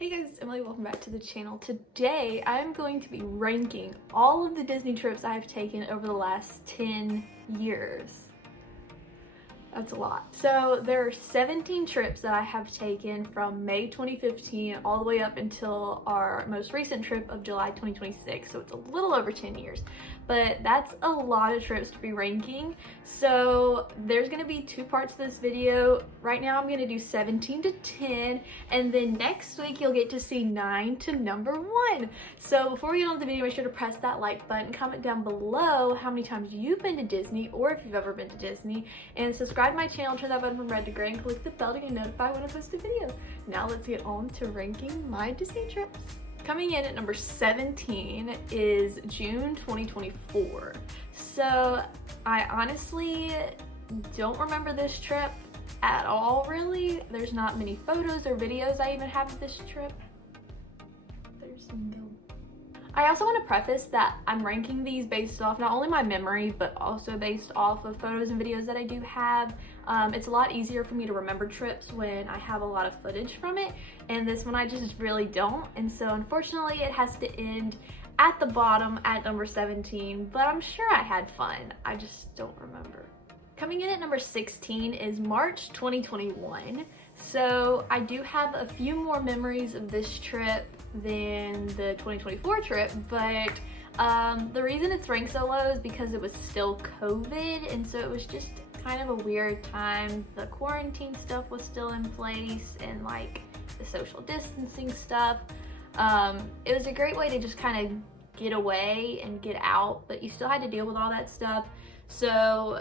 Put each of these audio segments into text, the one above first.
Hey guys, it's Emily. Welcome back to the channel. Today I'm going to be ranking all of the Disney trips I've taken over the last 10 years. That's a lot. So there are 17 trips that I have taken from May 2015 all the way up until our most recent trip of July 2026. So it's a little over 10 years, but that's a lot of trips to be ranking. So there's gonna be two parts to this video. Right now I'm gonna do 17 to 10, and then next week you'll get to see 9 to number 1. So before we get on with the video, make sure to press that like button, comment down below how many times you've been to Disney or if you've ever been to Disney, and subscribe to my channel, turn that button from red to gray, and click the bell to get notified when I post a video. Now let's get on to ranking my Disney trips. Coming in at number 17 is June 2024. So I honestly don't remember this trip at all, really. There's not many photos or videos I even have of this trip. There's no. I also want to preface that I'm ranking these based off not only my memory, but also based off of photos and videos that I do have. It's a lot easier for me to remember trips when I have a lot of footage from it, and this one I just really don't. And so unfortunately it has to end at the bottom at number 17, but I'm sure I had fun. I just don't remember. Coming in at number 16 is March 2021. So I do have a few more memories of this trip than the 2024 trip, but the reason it's ranked so low is because it was still COVID, and so it was just kind of a weird time. The quarantine stuff was still in place, and like the social distancing stuff. It was a great way to just kind of get away and get out, but you still had to deal with all that stuff. So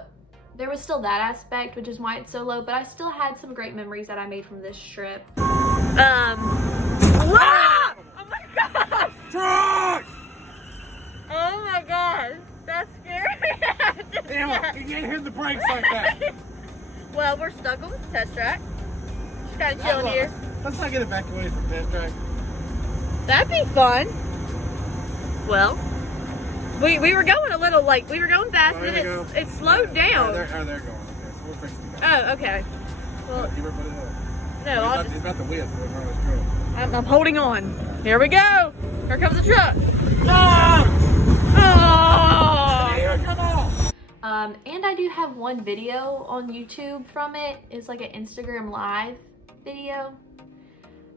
there was still that aspect, which is why it's so low, but I still had some great memories that I made from this trip. Ah! Oh my gosh! Truck! Oh my gosh, that's scary. Damn, you can't hit the brakes like that. Well, we're stuck on the test track. Just kind of chilling here. Let's not get evacuated from test track. That'd be fun. Well, we were going a little, like, we were going fast, Oh, and there then you it slowed down. They're going. Okay, so we'll fix it. Oh, okay. Well, You better put it up. no, I'll It's just, about the width of this truck. I'm holding on. Here we go. Here comes the truck. No! Oh! Here, come on! And I do have one video on YouTube from it. It's like an Instagram live video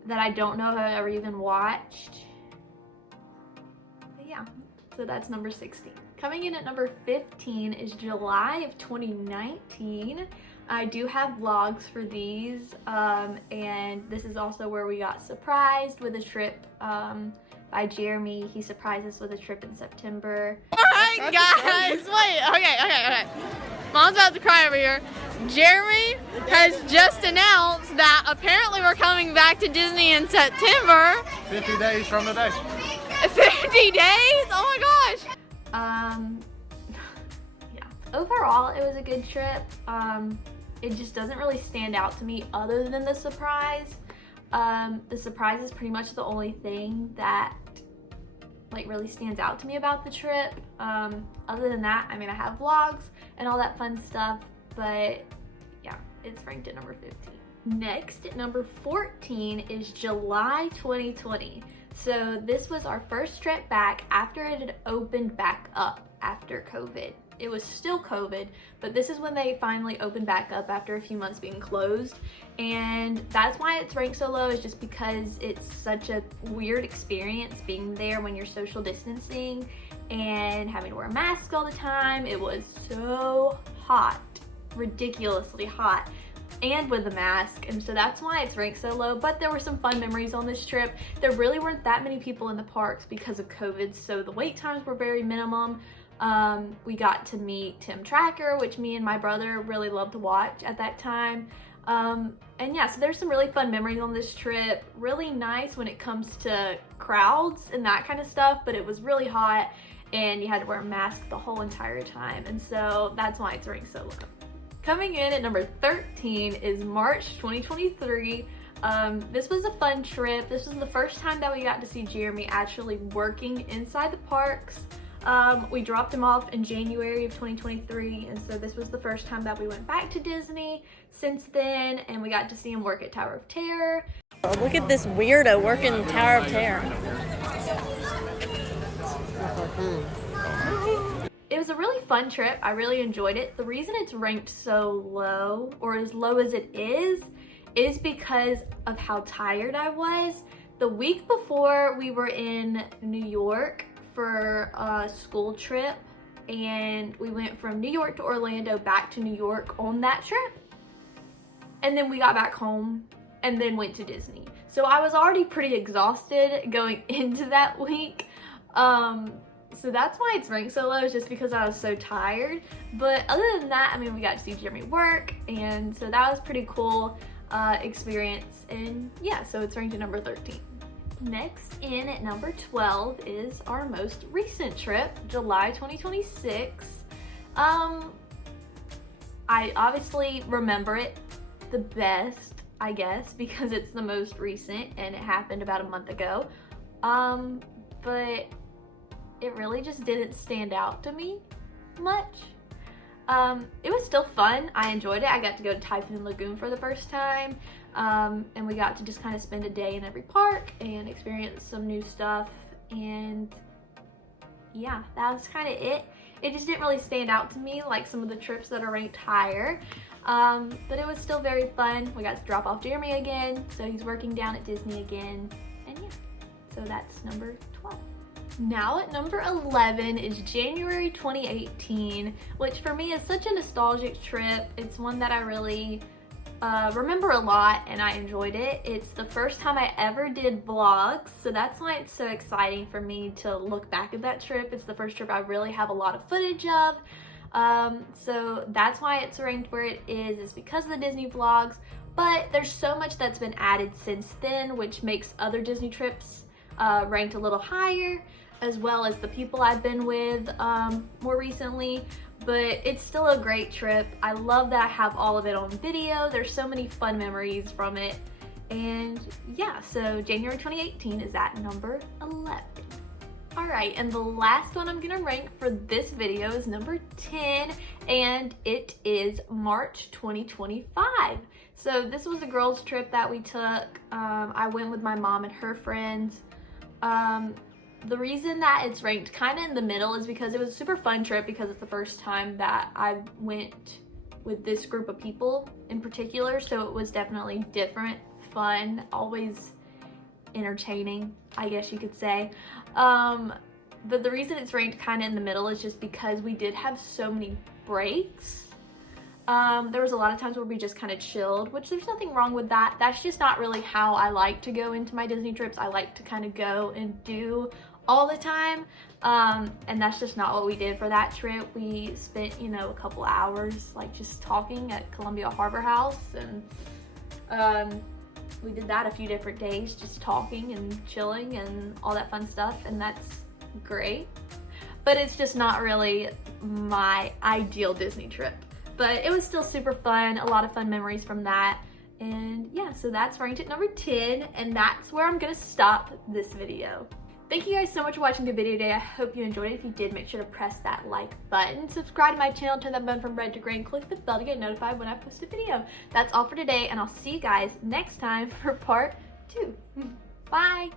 that I don't know if I've ever even watched. But yeah, so that's number 16. Coming in at number 15 is July of 2019. I do have vlogs for these, and this is also where we got surprised with a trip by Jeremy. He surprised us with a trip in September. Alright guys, wait, okay. Mom's about to cry over here. Jeremy has just announced that apparently we're coming back to Disney in September. 50 days from today. 50 days? Oh my gosh. Yeah. Overall, it was a good trip. It just doesn't really stand out to me other than the surprise. The surprise is pretty much the only thing that like really stands out to me about the trip. Other than that, I mean, I have vlogs and all that fun stuff, but yeah, it's ranked at number 15. Next, at number 14 is July 2020. So this was our first trip back after it had opened back up after COVID. It was still COVID, but this is when they finally opened back up after a few months being closed. And that's why it's ranked so low, is just because it's such a weird experience being there when you're social distancing and having to wear a mask all the time. It was so hot, ridiculously hot, and with a mask, and so that's why it's ranked so low. But there were some fun memories on this trip. There really weren't that many people in the parks because of COVID, so the wait times were very minimum. We got to meet Tim Tracker, which me and my brother really loved to watch at that time. And yeah, so there's some really fun memories on this trip. Really nice when it comes to crowds and that kind of stuff, but it was really hot and you had to wear a mask the whole entire time, and so that's why it's ranked so low. Coming in at number 13 is March 2023. This was a fun trip. This was the first time that we got to see Jeremy actually working inside the parks. We dropped him off in January of 2023, and so this was the first time that we went back to Disney since then, and we got to see him work at Tower of Terror. Oh, look at this weirdo working the Tower of Terror. It was a really fun trip. I really enjoyed it. The reason it's ranked so low, or as low as it is because of how tired I was. The week before, we were in New York for a school trip, and we went from New York to Orlando, back to New York on that trip. And then we got back home and then went to Disney. So I was already pretty exhausted going into that week. So that's why it's ranked so low, is just because I was so tired. But other than that, I mean, we got to see Jeremy work, and so that was pretty cool experience. And yeah, so it's ranked at number 13. Next in at number 12 is our most recent trip, July 2026. I obviously remember it the best, I guess, because it's the most recent and it happened about a month ago. But it really just didn't stand out to me much. It was still fun. I enjoyed it. I got to go to Typhoon Lagoon for the first time, and we got to just kind of spend a day in every park and experience some new stuff, and yeah, that was kind of it. It just didn't really stand out to me like some of the trips that are ranked higher, but it was still very fun. We got to drop off Jeremy again, so he's working down at Disney again, and yeah, so that's number 12. Now at number 11 is January 2018, which for me is such a nostalgic trip. It's one that I really remember a lot, and I enjoyed it. It's the first time I ever did vlogs, so that's why it's so exciting for me to look back at that trip. It's the first trip I really have a lot of footage of, so that's why it's ranked where it is because of the Disney vlogs. But there's so much that's been added since then, which makes other Disney trips ranked a little higher, as well as the people I've been with more recently. But it's still a great trip. I love that I have all of it on video. There's so many fun memories from it. And yeah, so January 2018 is at number 11. All right, and the last one I'm gonna rank for this video is number 10, and it is March 2025. So this was a girls trip that we took. I went with my mom and her friends. The reason that it's ranked kind of in the middle is because it was a super fun trip, because it's the first time that I went with this group of people in particular, so it was definitely different, fun, always entertaining, I guess you could say. But the reason it's ranked kind of in the middle is just because we did have so many breaks. There was a lot of times where we just kind of chilled, which there's nothing wrong with that. That's just not really how I like to go into my Disney trips. I like to kind of go and do all the time, and that's just not what we did for that trip. We spent, you know, a couple hours like just talking at Columbia Harbor House, and we did that a few different days, just talking and chilling and all that fun stuff, and that's great. But it's just not really my ideal Disney trip. But it was still super fun, a lot of fun memories from that. And yeah, so that's ranked at number 10, and that's where I'm gonna stop this video. Thank you guys so much for watching the video today. I hope you enjoyed it. If you did, make sure to press that like button, subscribe to my channel, turn that button from red to gray, and click the bell to get notified when I post a video. That's all for today, and I'll see you guys next time for part 2. Bye!